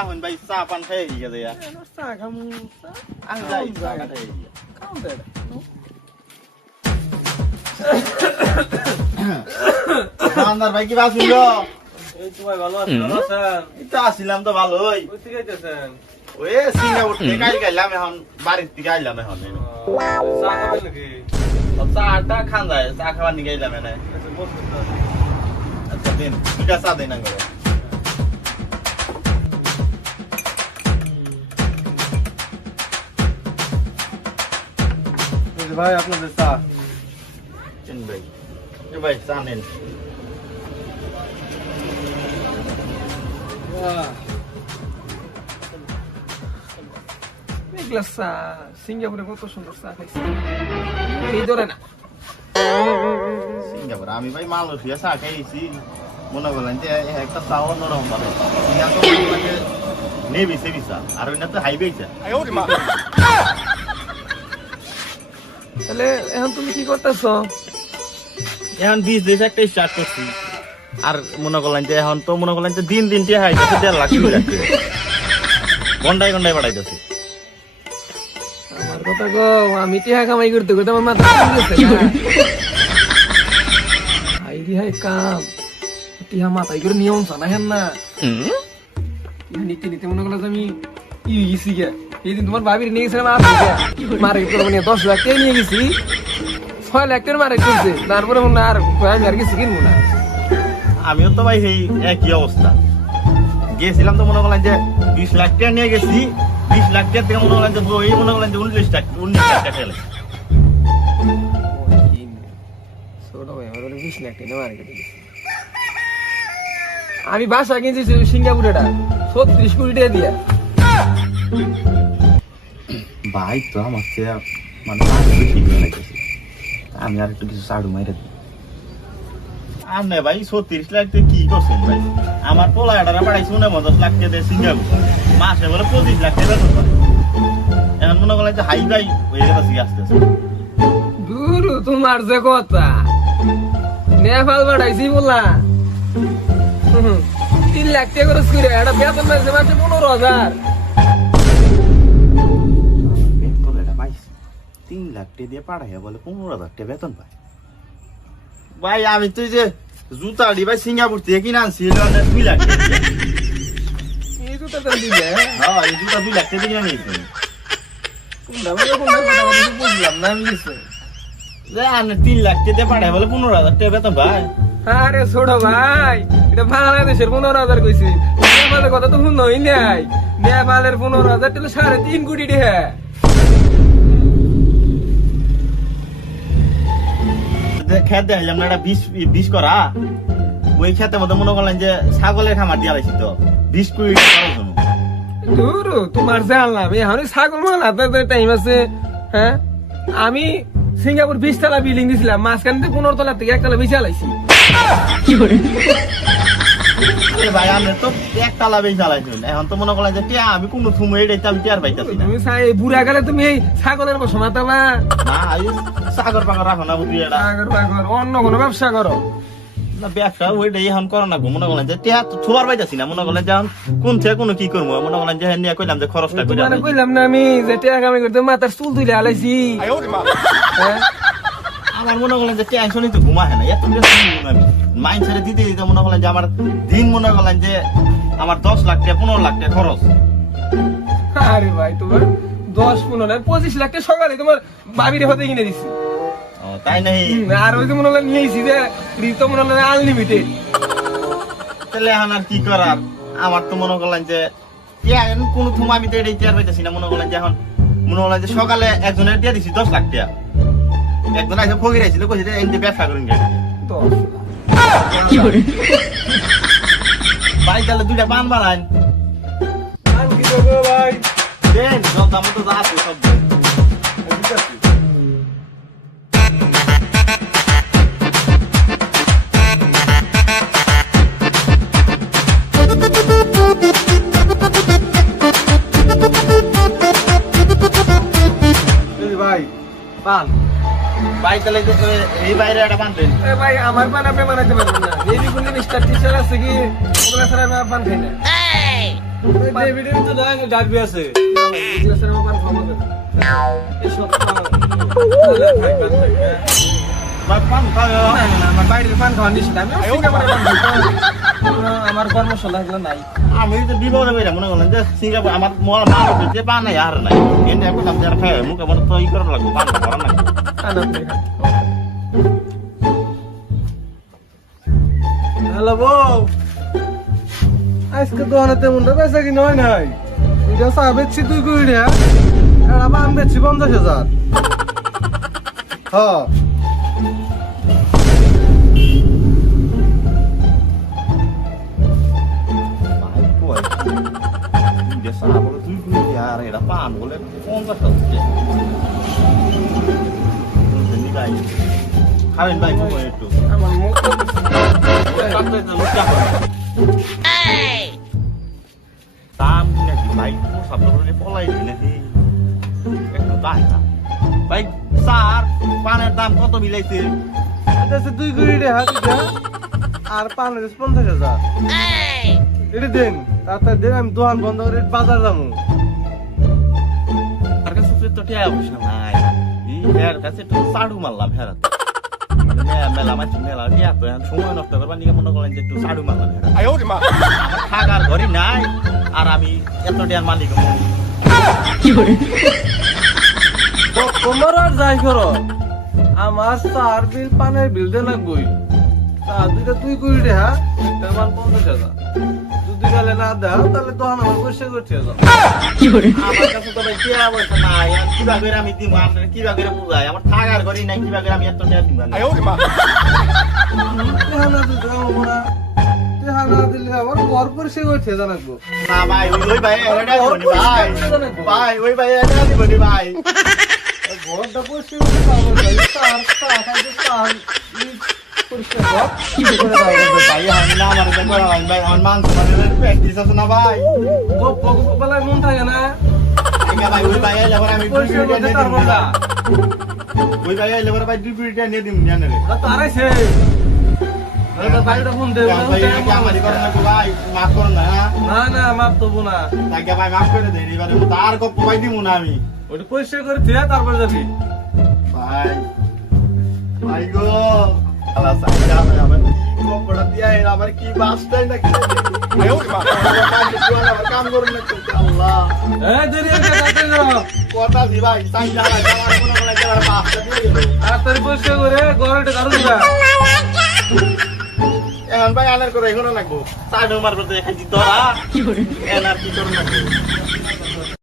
এখন ভাই চা পান খাই দেয়া চা খামু আমি যাই চা খাই খাও দোকানদার ভাই কি বাসিল এই তোমার ভালো আছে ভালো আছেন এটা আসিলাম তো ভালোই কই থেকে যাইতেছেন ওই সিঙ্গাপুর থেকে কাল গেলাম এখন বাড়ির থেকে আইলাম এখন চা খাবেন নাকি চাটা খান যায় চা খাবার নিয়ে গেলাম এনে আচ্ছা দিন দুটা চা দিন করে ভাই আপনাদের চা ভাই ভাই চা নেন এগুলা চা সিঙ্গাপুরে কত সুন্দর চা খাইছি এই ধরে না সিঙ্গাপুর আমি ভাই মালয়েশিয়া চা খাইছি মনে করলেন যে একটা চা অন্যরকম ভালো ইয়া মনে নেভি সেভি চা আর ওই না তো হাইবে চা তাহলে এখন তুমি কি করতেছ? এখন বিজনেস একটা স্টার্ট করছি। আর মনে করলেন যে এখন তো মনে করলেন যে দিন দিন টিয়া হাইতেছে দেড় লাখ যাচ্ছে ঘন্টায় ঘন্টায় বাড়াইতেছে। আমার কথা গো আমি টিহা কামাই করতে করতে আমার মাথা হাই রে হাই কাম। টিহা মাথায় করে নিয়ম জানা হেন না নিতে নিতে মনে করল যে আমি ই গেছি গে এই দিন তোমার ভাবির নিয়ে গেছিলাম আপনি নিয়ে দশ লাখ টাকা নিয়ে গেছি। ছয় লাখ টাকা মারে করছে। তারপরে মনে আর আমি আর কিছু কিনবো না। আমিও তো ভাই সেই একই অবস্থা। গিয়েছিলাম তো মনে করলেন যে বিশ লাখ টাকা নিয়ে গেছি। বিশ লাখ টাকা থেকে মনে করলেন যে এই মনে করলেন যে উনত্রিশ টাকা উনিশ লাখ টাকা খেলে বিশ লাখ টাকা মারে কেটে আমি বাসা কিনছি সিঙ্গাপুরেটা ছত্রিশ কোটি টাকা দিয়া। ভাই তো আমার চেয়ে মানে আরও বেশি ভালো লাগতেছে আমি আর একটু কিছু সাড়ু মাইরে দিই। আর না ভাই ছত্রিশ লাখ কি করছেন ভাই? আমার পোলা এটারা বাড়াইছে উনে পঞ্চাশ লাখ টাকা দিয়ে সিঙ্গাপুর। মাসে বলে পঁচিশ লাখ টাকা বেতন পায় এখন মনে করলেন যে হাই ভাই হয়ে গেছে আস্তে আস্তে গুরু তোমার যে কথা। নেপাল বাড়াইছি বললা তিন লাখ টাকা খরচ করে একটা বেতন পাইছে মাসে পনেরো হাজার। লাখ টাকা দিয়ে পাঠাইয়া বলে পনেরো হাজার টাকা বেতন পায় ভাই আমি তো এই যে জুতা আড়ি ভাই সিঙ্গাপুর থেকে কিনে আনছি দুই লাখ এই হ্যাঁ? এই জুতা দুই লাখ টাকা কিনে নিয়েছি কোনটা? বলে কোনটা কোনটা বলে তো বুঝলাম না আমি কিছু যে আনে তিন লাখ টাকা দিয়ে পাঠায় বলে পনেরো হাজার টাকা বেতন পায় আরে ছোট ভাই এটা বাংলাদেশের পনেরো হাজার কইছি। নেপালের কথা তো শুনোই নাই। নেপালের পনেরো হাজার তাহলে সাড়ে তিন কোটি টাকা। খেত দেখাইলাম না একটা বিষ বিষ করা ওই খেতে মধ্যে মনে করলেন যে ছাগলের খামার দিয়ে তো বিষ কুড়ি। দূর তোমার জানলাম এখন ছাগল মাল হাতে টাইম আছে হ্যাঁ? আমি সিঙ্গাপুর বিশ তলা বিল্ডিং দিছিলাম মাঝখানে পনেরো তলা থেকে একতলা বেশি আলাইছি আরে ভাই আমি তো চালাইছেন এখন তো মনে করলেন যে টিয়া আমি কোনো থুমো এটাই তো আমি টিয়ার পাইতেছি না। তুমি চাই- বুড়া গেলে তুমি এই ছাগলের বসো মাতাবা। না এই সাগর পাগর রাখো না এটা। সাগর বাগর অন্য কোনো ব্যবসা করো। না ব্যবসা ওইটাই এখন করো না। মনে করলেন যে টিয়া তো থুবার পাইতেছি না। মনে করলেন যে এখন কোন থেকে কোনো কি করব? মনে করলেন যে হ্যাঁ নিয়ে কইলাম যে খরচটা তোমার কইলাম না আমি যে টাকা কামাই করতে মাথার চুল তুলে আলাইছি। হ্যাঁ? আমার মনে করলেন যে টেনশনই তো ঘুমা হয় না। এত আমি। মাইন্ড ছেড়ে দিতে দিতে মনে করলেন যে আমার দিন মনে করলেন যে আমার দশ লাখ টাকা পনেরো লাখ টাকা খরচ। আরে ভাই তোমার দশ পনেরো না পঁচিশ লাখ টাকা সকালে তোমার বাবির হতে কিনে দিচ্ছি তাই নাই আর ওই যে মনে হলো নিয়েছি যে ঋতু মনে হলো আনলিমিটেড তাহলে এখন আর কি করার? আমার তো মনে করলেন যে কোনো থুমা আমি তো টের পাইতেছি না। মনে করলেন যে এখন মনে করলেন যে সকালে একজনের দিয়ে দিছি দশ লাখ টাকা। একজন আইসে ফকির আইছিল, কইছে যে এমনি ব্যবসা করুন গে দশ ভাই তাহলে দুইটা পান বানান আর কি করব ভাই দেন সব তো যা আছে সব। ভাই, পান। আমার পান আপনি আমার আমার। আমার কর্মশালা নাই। আমি তো বিপদে বেরা মনে করলেন যে সিঙ্গাপুর, আমার মোয়া মা যে পান নাই, আর নাই। এনে মনে তো ই লাগবো, পান করা লাগবে হ্যালো বউ। আজকে দোকানে তেমন বেচা কিনে হয় নাই। এটা চা বেচছি তুই কই রে এটা পান বেচছি পঞ্চাশ হাজার। হ্যাঁ আর এটা পান বলে পঞ্চাশ টাকা খাবেন ভাই একটু। আমার মুখ দাম নাকি ভাই? তোমার পলাই নাকি? একটু দাই না। ভাই স্যার পানের দাম কত বিলাইছে দুই কুড়ি রে আর পান পঞ্চাশ হাজার। এটা দেন তাড়াতাড়ি দেন আমি দোকান বন্ধ করে বাজার যাব। তো টিয়া পয়সা নাই। হের কাছে একটু সাড়ু মারলাম হেরাত মানে মেলা মাছ মেলা টিয়া তো এখন সময় নষ্ট করবার নিয়ে মনে করলেন যে একটু সাড়ু মারলাম হেরাত আমার থাকার ঘরই নাই আর আমি এত টিয়ার মালিক তোমার আর যাই করো আমার চার বিল পানের বিল দিয়ে লাগবই। তা দুইটা তুই কুড়ি রে হ্যাঁ? তার পঞ্চাশ হাজার। গেলে না দাও তাহলে তখন আমার পয়সা করতে যাও আমার কাছে তো ভাই টিয়া পয়সা নাই আর কিবা করে আমি দিব আপনার কিবা করে বুঝাই আমার থাকার ঘরই নাই কিবা করে আমি এত টিয়া দিব না তেহানা দিতে হবে না তেহানা দিলে আমার ঘর পরিষ্কার করতে জানাব না ভাই ওই ওই ভাই এটা দিবনি ভাই ভাই ওই ভাই এটা দিবনি ভাই ঘরটা পরিষ্কার করতে পারব ভাই তার তার তার মানে না গপ গপ থাকে ওই ভাই এলে পরে ভাই দুই পিরিয়ড নিয়ে দিব জানে রে তার ভাই দিব না আমি। ওটা পরিষ্কার করে দিয়ে তারপর যাবি। ভাই ভাই গো। আমার কি বাসটাই না কাম করুন না আল্লাহ। কথা দি ভাই তাড়াতাড়ি পরিষ্কার করে ঘরে ঝাড়ু এখন ভাই আনার করে এখনও লাগবো সাইড মারবো তো এখানে ধরা এনার কি করুন লাগবো